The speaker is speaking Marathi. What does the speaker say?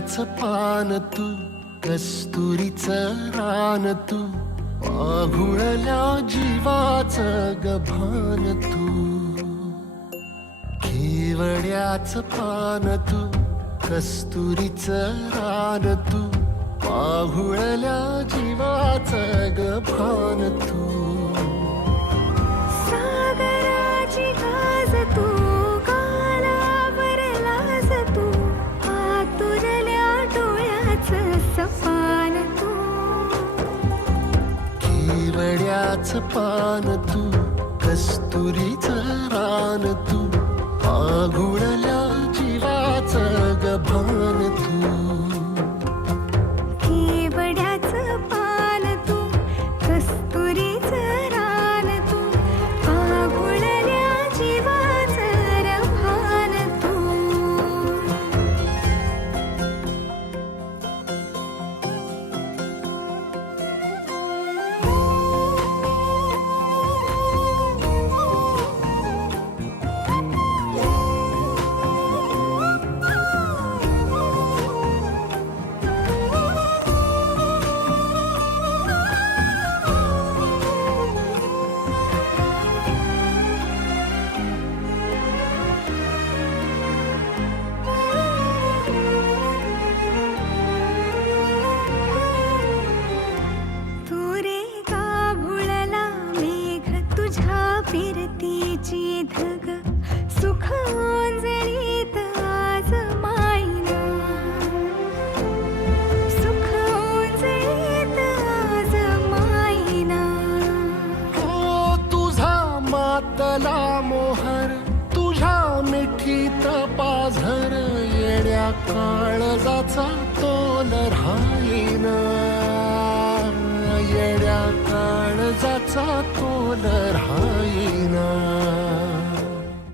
केवड्याचं पान तू, कस्तुरीचं रान तू, आघुळल्या जीवाचं गभान तू. केवड्याचं पान तू, कस्तुरीचं रान तू, आघुळल्या जीवाचं गभान तू. सागराची गाज तू, कालावर लाज तू, आतुरल्या डोळ्याचं सपान तू. केवड्याचं पान तू, कस्तुरीचं रान तू, आघुळल्या जीवाचं गभान तू. केवड्याचं पान तू, कस्तुरीचं रान तू, आघुळल्या जीवाचं रभान तू. फिरतीची धग सुख ओंजळीत आज मायना, सुख ओंजळीत आज मायना. हो तुझा मातला मोहर, तुझ्या मिठीत पाझर, येड्या काळजाचा तोल राहीना, येड्या काळजाचा तोल राहीना.